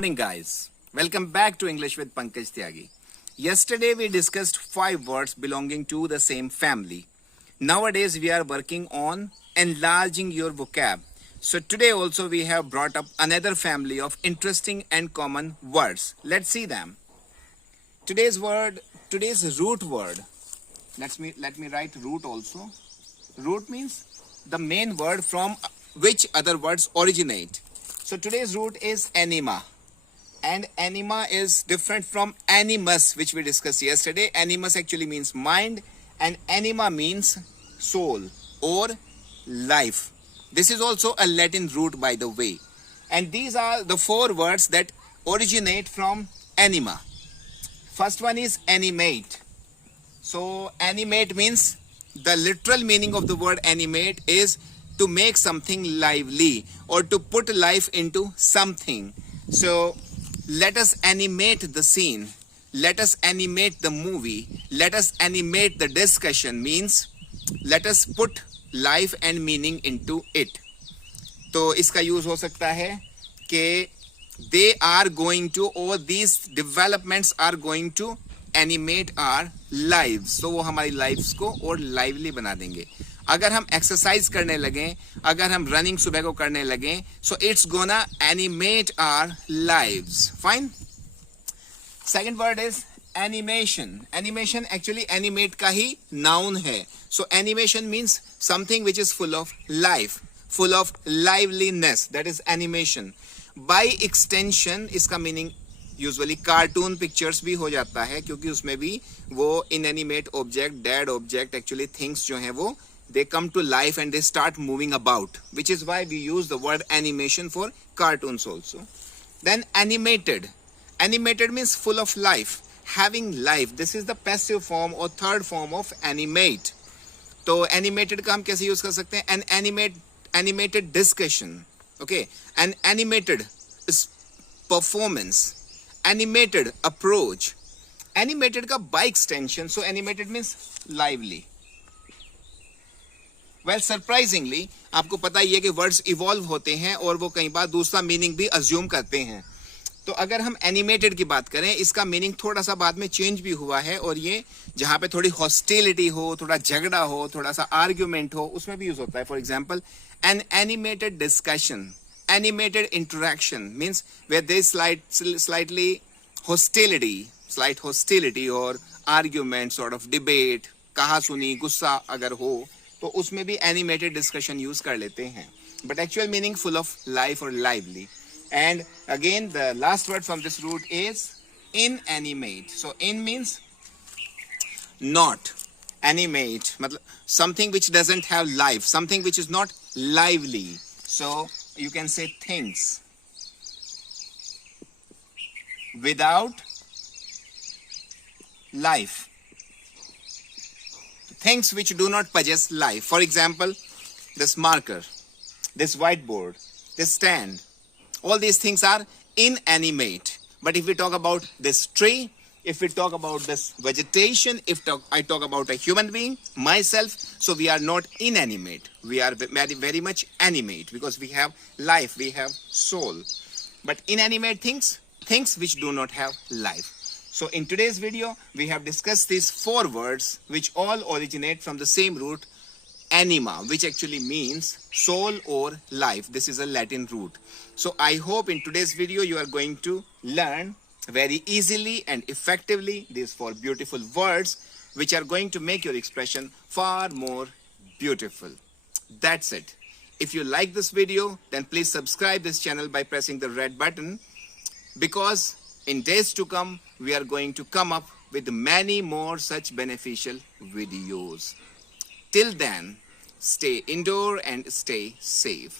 Morning guys, welcome back to English with Pankaj Tyagi. Yesterday we discussed 5 words belonging to the same family. Nowadays we are working on enlarging your vocab. So today also we have brought up another family of interesting and common words. Let's see them. Today's root word. Let me write root also. Root means the main word from which other words originate. So today's root is anima. And anima is different from animus, which we discussed yesterday. Animus actually means mind, and anima means soul or life. This is also a Latin root, by the way. And these are the 4 words that originate from anima. First one is animate. So animate means, the literal meaning of the word animate is to make something lively or to put life into something. So let us animate the scene. Let us animate the movie. Let us animate the discussion means let us put life and meaning into it. तो इसका use हो सकता है कि they are going to, or these developments are going to animate our lives. तो वो हमारी lives को और lively बना देंगे. अगर हम एक्सरसाइज करने लगें, अगर हम रनिंग सुबह को करने लगें, so it's gonna animate our lives. Fine. Second word is animation. Animation actually animate का ही नाउन है. So animation means something which is full of life, full of liveliness. That is animation. By extension इसका meaning usually cartoon pictures भी हो जाता है, क्योंकि उसमें भी वो inanimate object, dead object, actually things जो हैं वो they come to life and they start moving about, which is why we use the word animation for cartoons also. Then animated. Animated means full of life, having life. This is the passive form or third form of animate. तो animated का हम कैसे use कर सकते हैं? An animated discussion. Okay. An animated performance. Animated approach. Animated का by extension. So animated means lively. Well surprisingly आपको पता ही है कि वर्ड्स इवॉल्व होते हैं और वो कई बार दूसरा मीनिंग भी अज्यूम करते हैं. तो अगर हम एनिमेटेड की बात करें, इसका मीनिंग थोड़ा सा बाद में चेंज भी हुआ है, और ये जहां पे थोड़ी हॉस्टिलिटी हो, थोड़ा झगड़ा हो, थोड़ा सा आर्ग्यूमेंट हो, उसमें भी यूज होता है. For example, an animated discussion, animated interaction means where there is slightly slight hostility और आर्ग्यूमेंट, सॉर्ट ऑफ डिबेट, कहा सुनी, गुस्सा अगर हो तो उसमें भी एनिमेटेड डिस्कशन यूज कर लेते हैं. But actual meaning full of life और lively. And again the last word from this root is inanimate. So in means not, animate मतलब something which doesn't have life, something which is not lively. So you can say things without life, things which do not possess life. For example, this marker, this whiteboard, this stand, all these things are inanimate. But if we talk about this tree, if we talk about this vegetation, I talk about a human being, myself, so we are not inanimate. We are very, very much animate because we have life, we have soul. But inanimate things which do not have life. So in today's video, we have discussed these 4 words which all originate from the same root, anima, which actually means soul or life. This is a Latin root. So I hope in today's video you are going to learn very easily and effectively these 4 beautiful words which are going to make your expression far more beautiful. That's it. If you like this video, then please subscribe this channel by pressing the red button, because in days to come, we are going to come up with many more such beneficial videos. Till then, stay indoor and stay safe.